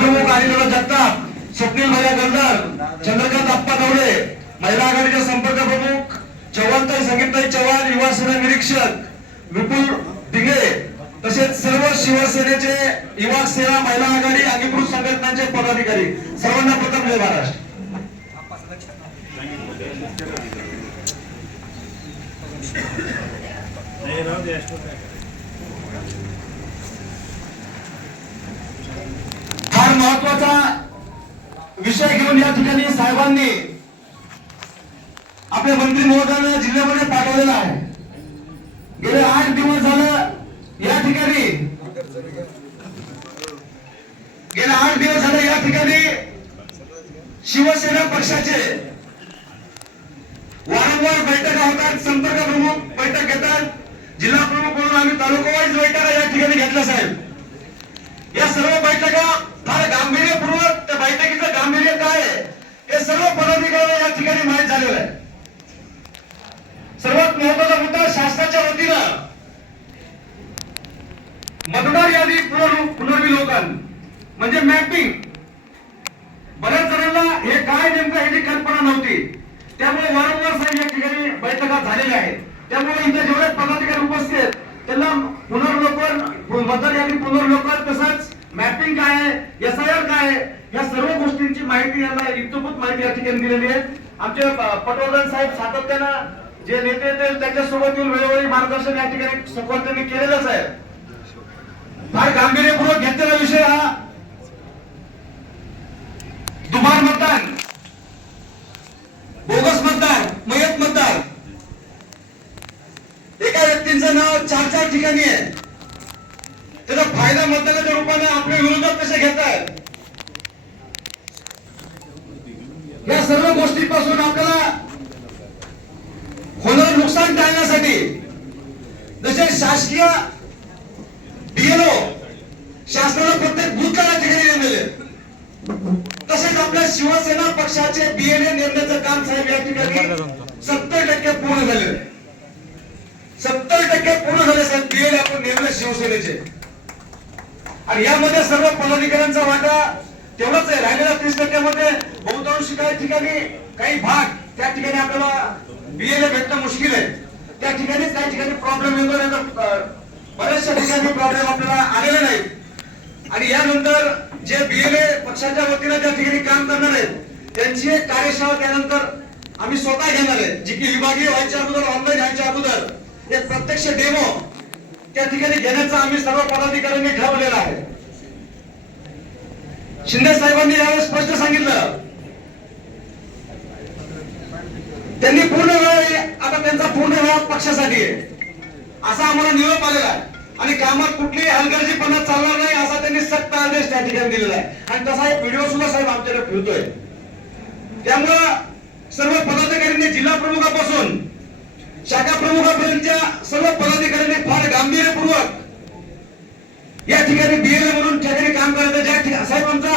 प्रमुख अनिल जगताप, स्वप्नील भैया गंधर, चंद्रकांत अप्पा दौडे, महिला आघाडीचे संपर्क प्रमुख चव्हाणताई संगीताई चव्हाण, युवा सेना निरीक्षक विपुल दिघे, तसेच सर्व शिवसेनेचे युवा सेना महिला आघाडी अधिकृत संघटनांचे पदाधिकारी सर्वांना प्रथम जय महाराष्ट्र. फार महत्वाचा विषय घेऊन या ठिकाणी साहेबांनी आपल्या मंत्री महोदयांना जिल्ह्यामध्ये पाठवलेला आहे. गेले 8 दिवस झालं या ठिकाणी शिवसेना पक्षाचे वारंवार बैठका होतात, संपर्क प्रमुख बैठक घेतात, जिल्हा प्रमुख म्हणून आम्ही तालुका वाईज बैठका या ठिकाणी घेतल्या साहेब. या सर्व बैठका फार गांभीर्यपूर्वक, त्या बैठकीचं गांभीर्य काय आहे हे सर्व पदाधिकाऱ्यांना या ठिकाणी माहीत झालेलं आहे. सर्वात महत्वाचा मुद्दा शासनाच्या वतीनं मतदार यादी पुनर्विलोकन म्हणजे मॅपिंग. बऱ्याच जणांना हे काय नेमकं ह्याची कल्पना नव्हती, त्यामुळे वारंवार साहेब या ठिकाणी बैठका झालेल्या आहेत. त्यामुळे इथे जेवढे पदाधिकारी उपस्थित आहेत त्यांना पुनर्विलोकन, मतदार यादी पुनर्विलोकन, तसंच मॅपिंग काय आहे, SIR काय आहे, या सर्व गोष्टींची माहिती यांना युक्तभूत माहिती या ठिकाणी दिलेली आहे. आमचे पटवर्धन साहेब सातत्यानं जे नेते आहेत त्यांच्यासोबत येऊन वेळोवेळी मार्गदर्शन या ठिकाणी सपोर्ट त्यांनी केलेलंच आहे. फार गांभीर्यपूर्वक घेतलेला विषय हा दुबार मतदान, बोगस मतदान, मयत मतदान. एका व्यक्तीचं नाव 4 ठिकाणी आहे, त्याचा फायदा मतदानाच्या रूपाने आपल्या विरोधात कसे घेतात, या सर्व गोष्टींपासून आपल्याला होणारं नुकसान टाळण्यासाठी जसे शासकीय BLO शासनाला प्रत्येक बूथला या ठिकाणी नेमलेले, तसेच आपल्या शिवसेना पक्षाचे BLA नेमण्याचं काम साहेब या ठिकाणी 70% पूर्ण झाले. 70% पूर्ण झाले साहेब BLA आपण नेमले शिवसेनेचे. आणि यामध्ये सर्व पदाधिकाऱ्यांचा वाटा तेवढाच आहे. राहिलेल्या 30% मध्ये बहुतांशी काही ठिकाणी काही भाग त्या ठिकाणी आपल्याला BLA भेटणं मुश्किल आहे. त्या ठिकाणीच काही ठिकाणी प्रॉब्लेम येतो, बऱ्याचशा ठिकाणी प्रॉब्लेम आपल्याला आलेले नाहीत. आणि यानंतर जे BLA पक्षाच्या वतीने त्या ठिकाणी काम करणार आहेत त्यांची एक कार्यशाळा त्यानंतर आम्ही स्वतः घेणार आहे, जी की विभागीय व्हायच्या अगोदर, ऑनलाईन व्हायच्या अगोदर एक प्रत्यक्ष डेमो त्या ठिकाणी घेण्याचा आम्ही सर्व पदाधिकाऱ्यांनी ठरवलेला आहे. शिंदे साहेबांनी यावेळेस स्पष्ट सांगितलं, त्यांनी पूर्ण वेळ, आता त्यांचा पूर्ण वेळ पक्षासाठी आहे असा आम्हाला निरोप आलेला आहे. आणि कामात कुठलीही हलगर्जीपणा चालणार नाही असा त्यांनी सक्त आदेश त्या ठिकाणी दिलेला आहे. आणि तसा एक व्हिडिओ सुद्धा साहेब आमच्याकडे फिरतोय. त्यामुळं सर्व पदाधिकाऱ्यांनी, जिल्हा प्रमुखापासून शाखा प्रमुखापर्यंतच्या सर्व पदाधिकाऱ्यांनी फार गांभीर्यपूर्वक या ठिकाणी BLA म्हणून ठिकाणी काम करायचं. ज्या ठिकाणी साहेब आमचा